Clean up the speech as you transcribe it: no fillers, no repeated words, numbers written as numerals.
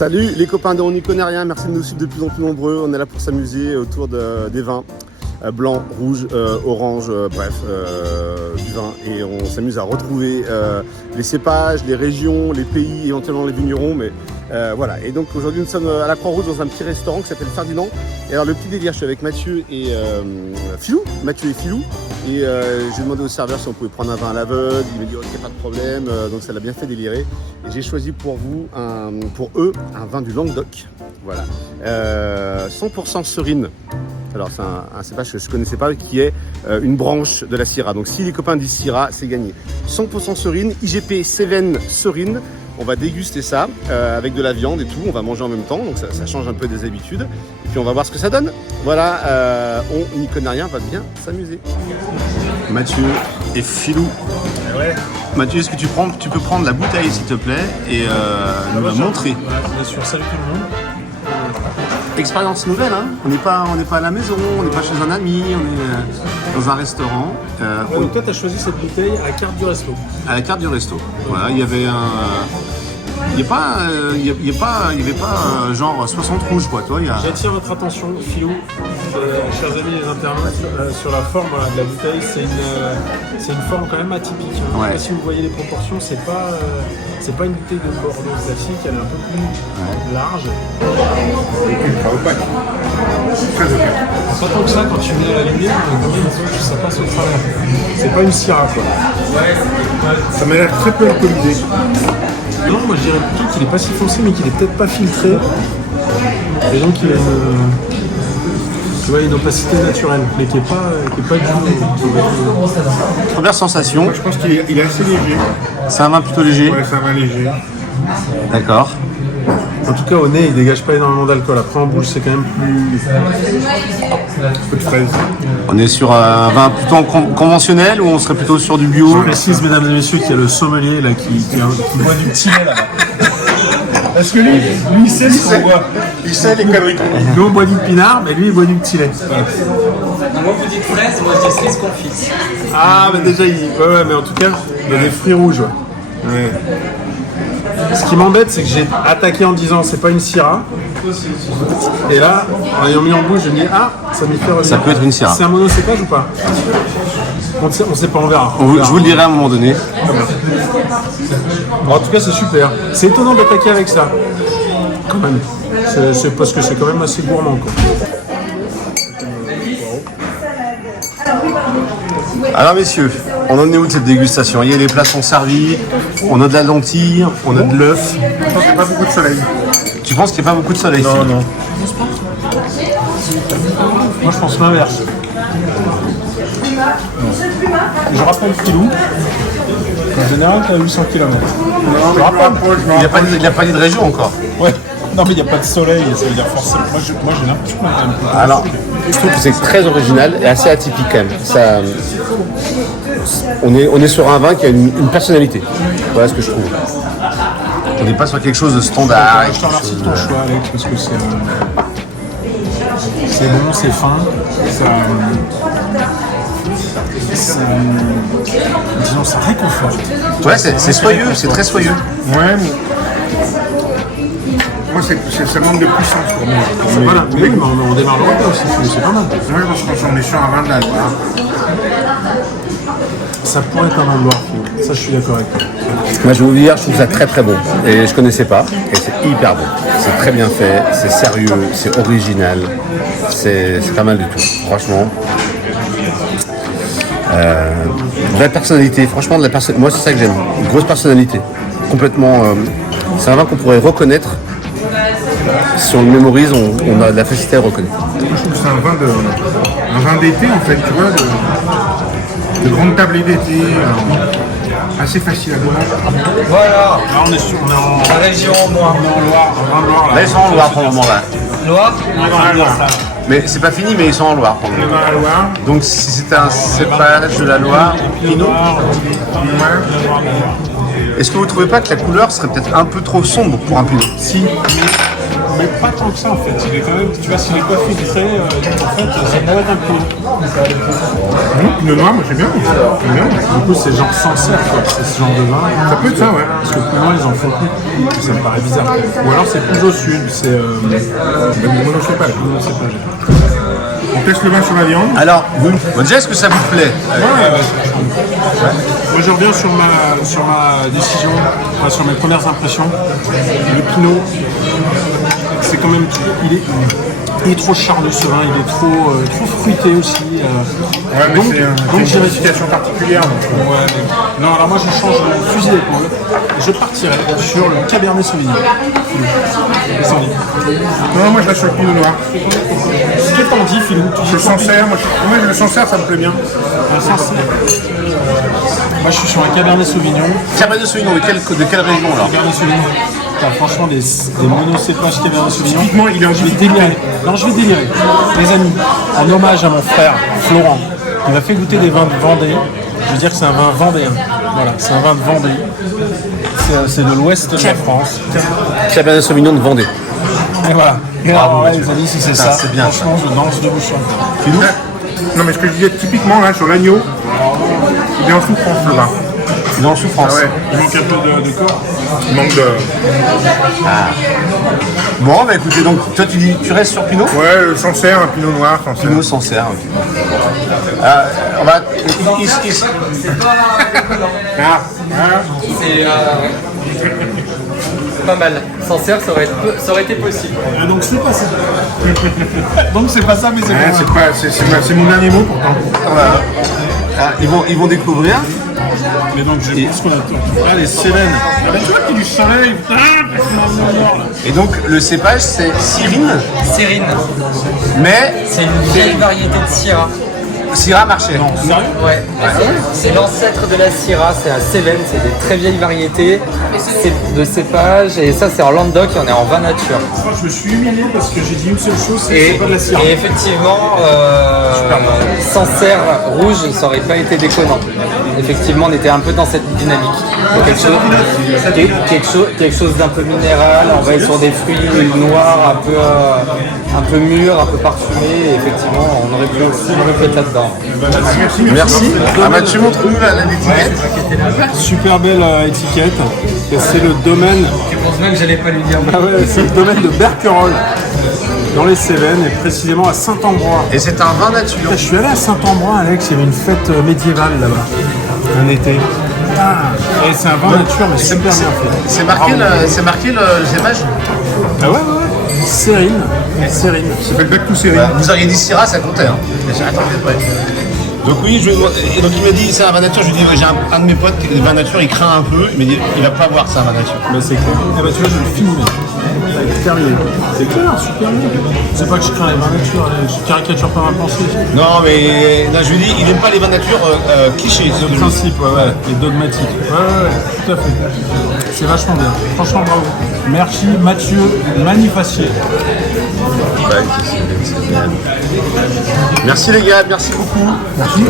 Salut les copains de On n'y connaît rien, merci de nous suivre de plus en plus nombreux. On est là pour s'amuser autour des vins blanc, rouge, orange, bref, du vin. Et on s'amuse à retrouver les cépages, les régions, les pays, éventuellement les vignerons. Mais voilà. Et donc aujourd'hui nous sommes à la Croix-Rouge dans un petit restaurant qui s'appelle Ferdinand. Et alors le petit délire, je suis avec Mathieu et Philou. Et j'ai demandé au serveur si on pouvait prendre un vin à l'aveugle. Il m'a dit ok, pas de problème. Donc ça l'a bien fait délirer. Et j'ai choisi pour eux, un vin du Languedoc. Voilà. 100% Serine. Alors c'est un cépage que je ne connaissais pas, qui est une branche de la Syrah. Donc si les copains disent Syrah, c'est gagné. 100% Serine, IGP Cévennes Serine. On va déguster ça avec de la viande et tout. On va manger en même temps, donc ça change un peu des habitudes. Et puis on va voir ce que ça donne. Voilà, on n'y connaît rien, on va bien s'amuser. Mathieu et Philou. Ouais. Mathieu, est-ce que tu peux prendre la bouteille s'il te plaît et nous la montrer? Bien sûr, salut tout le monde. Expérience nouvelle, hein. On n'est pas à la maison, on n'est pas chez un ami, on est dans un restaurant. Donc toi, tu as choisi cette bouteille à la carte du resto. À la carte du resto. Voilà, il y avait il n'y avait pas genre 60 rouges quoi, toi. J'attire votre attention, Philou, chers amis les internautes, sur la forme de la bouteille. C'est une forme quand même atypique. Hein. Ouais. Je sais pas si vous voyez les proportions, c'est pas une bouteille de Bordeaux classique, elle est un peu plus large. Ultra opaque. Très opaque. Pas tant que ça quand tu mets la lumière, mais ça passe au travers. C'est pas une Syrah quoi. Ça m'a l'air très peu alcoolisé. Non, moi je dirais plutôt qu'il est pas si foncé, mais qu'il est peut-être pas filtré. Et donc il a une opacité naturelle, mais qui est pas du tout. Première sensation. Moi, je pense qu'il est assez léger. C'est un vin plutôt léger. Ouais, c'est un vin léger. D'accord. En tout cas au nez il dégage pas énormément d'alcool. Après en bouche c'est quand même plus. Peu de fraises. On est sur un vin plutôt conventionnel ou on serait plutôt sur du bio? Je précise mesdames et messieurs qu'il y a le sommelier là qui boit du petit lait là-bas. Parce que lui il sait ce qu'on boit. Il sait les conneries. Nous on boit du pinard, mais lui il boit du petit lait. Moi vous dites fraise, moi je dis cerise confite. Ah mais déjà ouais, mais en tout cas il y a des fruits rouges. Ouais. Ouais. Ce qui m'embête, c'est que j'ai attaqué en disant c'est pas une Syrah. Et là, en ayant mis en bouche, j'ai dit ah, ça m'y fait revenir. Ça peut être une Syrah. C'est un monocépage ou pas? On sait pas, on verra. Je vous le dirai à un moment donné. Bon, en tout cas, c'est super. C'est étonnant d'attaquer avec ça. Quand même. C'est parce que c'est quand même assez gourmand. Quoi. Alors messieurs, on en est où de cette dégustation? Il y a les plats sont servis, on a de la lentille, on a de l'œuf. Je pense qu'il n'y a pas beaucoup de soleil. Tu penses qu'il n'y a pas beaucoup de soleil? Non, non. Moi, je pense l'inverse. Je rappelle Philou. En général, tu as 800 km. Non, mais Il n'y a pas dit de région encore. Ouais. Non, mais il n'y a pas de soleil, ça veut dire forcément. Moi, j'ai l'impression qu'on a un peu. Alors, je trouve que c'est très original et assez atypique quand même. Ça, on est sur un vin qui a une personnalité. Voilà ce que je trouve. On n'est pas sur quelque chose de standard. Je te remercie de ton choix, Alex, parce que c'est bon, c'est fin. Disons, ça réconforte. Ouais, c'est soyeux, c'est très soyeux. Ouais, mais... Moi, ça manque de puissance pour moi. Voilà, mais oui, mais on démarre le repas aussi, c'est pas mal. Ouais, parce qu'on est sur un vin de la Loire. Ça pourrait être un vin de Loire, ça je suis d'accord avec toi. Moi je vais vous dire, je trouve ça très très bon. Et je connaissais pas. Et c'est hyper bon. C'est très bien fait, c'est sérieux, c'est original. C'est pas mal du tout. Franchement. De la personnalité, franchement de la personnalité. Moi c'est ça que j'aime. Une grosse personnalité. Complètement. C'est un vin qu'on pourrait reconnaître. Si on le mémorise, on a de la facilité à le reconnaître. Je trouve que c'est un vin d'été en fait, tu vois, de grande tablée d'été, assez facile à boire. Voilà, Là on est en la région, moi. Loire, en Loire Là là. ils sont en Loire pour le moment là. Loire, Mais c'est pas fini mais ils sont en Loire pour le Le moment. vin à Loire, Donc si c'était un cépage de la Loire, Pinot, est-ce que vous trouvez pas que la couleur serait peut-être un peu trop sombre pour un Pinot? Si, mais pas tant que ça en fait. Il est quand même, tu vois, s'il est coiffé de frais, en fait, ça m'arrête un peu. Le noir, moi j'aime bien. J'aime bien. Du coup, c'est genre Sancerre, quoi. C'est ce genre de vin. Ça peut être ça, ouais. Parce que plus loin, ils en font plus. Ça me paraît bizarre. Ou alors, c'est plus au sud. C'est. Moi, je sais pas. On teste le vin sur la viande. Alors, bon, déjà, est-ce que ça vous plaît? Moi, je reviens sur ma décision, enfin, sur mes premières impressions. Le Pinot, c'est quand même. Il est trop charnu ce vin, il est trop fruité aussi. Ouais, mais c'est une situation particulière. Ouais, mais... Non, alors moi je change de fusil d'épaule et je partirai sur le Cabernet Sauvignon. Non, moi je reste sur le Pinot Noir. Ce que t'en dis, Philou? Le Sancerre, moi le Sancerre ça me plaît bien. Un Sancerre. Moi je suis sur un Cabernet Sauvignon. Cabernet Sauvignon, de quelle région là? Cabernet Sauvignon. Putain, franchement, des monocépages Cabernet Sauvignon. Typiquement, il est en Je vais délirer. Non, je vais délirer. Les amis, en hommage à mon frère Florent, il m'a fait goûter des vins de Vendée. Je veux dire que c'est un vin vendéen. Voilà, c'est un vin de Vendée. C'est de l'ouest de la France. Cabernet Sauvignon de Vendée. Et voilà. Et alors, ouais, les amis, si c'est ça, c'est bien. franchement, je danse debout sur le Philou. Non, mais ce que je disais typiquement là sur l'agneau, il est en souffrance le vin. Il est en souffrance. Ah ouais. Il manque un peu de corps. Il manque de. Bon, bah écoutez, donc toi tu restes sur Pinot? Ouais, le Sancerre, un Pinot Noir, Sancerre. Pinot Sancerre, ok. On va. C'est pas mal. Sancerre, ça aurait été possible. Ah, donc c'est pas ça. Donc c'est pas ça, mais c'est Ouais, pas c'est mon dernier mot pourtant. Ils vont découvrir. Mais donc je pense qu'on a tout. Ah, les Cévennes. Ah, ben tu vois qu'il y a du soleil. Et donc le cépage c'est Syrine, Sérine, mais c'est une vieille variété de Syrah. Syrah marchait. Sérieux? Ouais, c'est l'ancêtre de la Syrah, c'est un Cévennes, c'est des très vieilles variétés de cépages, et ça c'est en Languedoc et on est en vin nature. Je me suis humilié parce que j'ai dit une seule chose, c'est pas de la Syrah. Et effectivement, Sancerre rouge, ça aurait pas été déconnant. Effectivement, on était un peu dans cette dynamique. Donc, quelque chose d'un peu minéral, on va être sur des fruits noirs, un peu mûrs, un peu parfumés, et effectivement, on aurait pu être là-dedans. Merci. Ah bah tu montres nous l'étiquette. Super belle étiquette. Et c'est le domaine. Je pense même que j'allais pas lui dire. Ah ouais, c'est le domaine de Berquerolles, dans les Cévennes, et précisément à Saint-Ambrois. Et c'est un vin nature. Je suis allé à Saint-Ambrois, Alex, il y avait une fête médiévale là-bas, un été. Et c'est un vin nature, mais super bien fait. C'est marqué le cépage. Ah ouais. Sérine. Ça s'appelle Back to Série. Vous auriez dit Syrah, ça comptait. Hein. Donc oui, et donc il m'a dit c'est un vin nature, je lui ai dit j'ai un de mes potes, le vin nature, il craint un peu, il m'a dit il va pas voir c'est un vin nature. Bah c'est clair. Ah bah tu vois, je le filme. Ça va être terminé. C'est clair, super bien. C'est pas que je crains les vins nature, je caricature pas ma pensée. Non mais non, je lui ai dit il aime pas les vins nature clichés. Le principe, ouais, et dogmatique. Ouais, tout à fait. C'est vachement bien. Franchement, bravo. Merci Mathieu Manifacier. Merci les gars, merci beaucoup. Merci.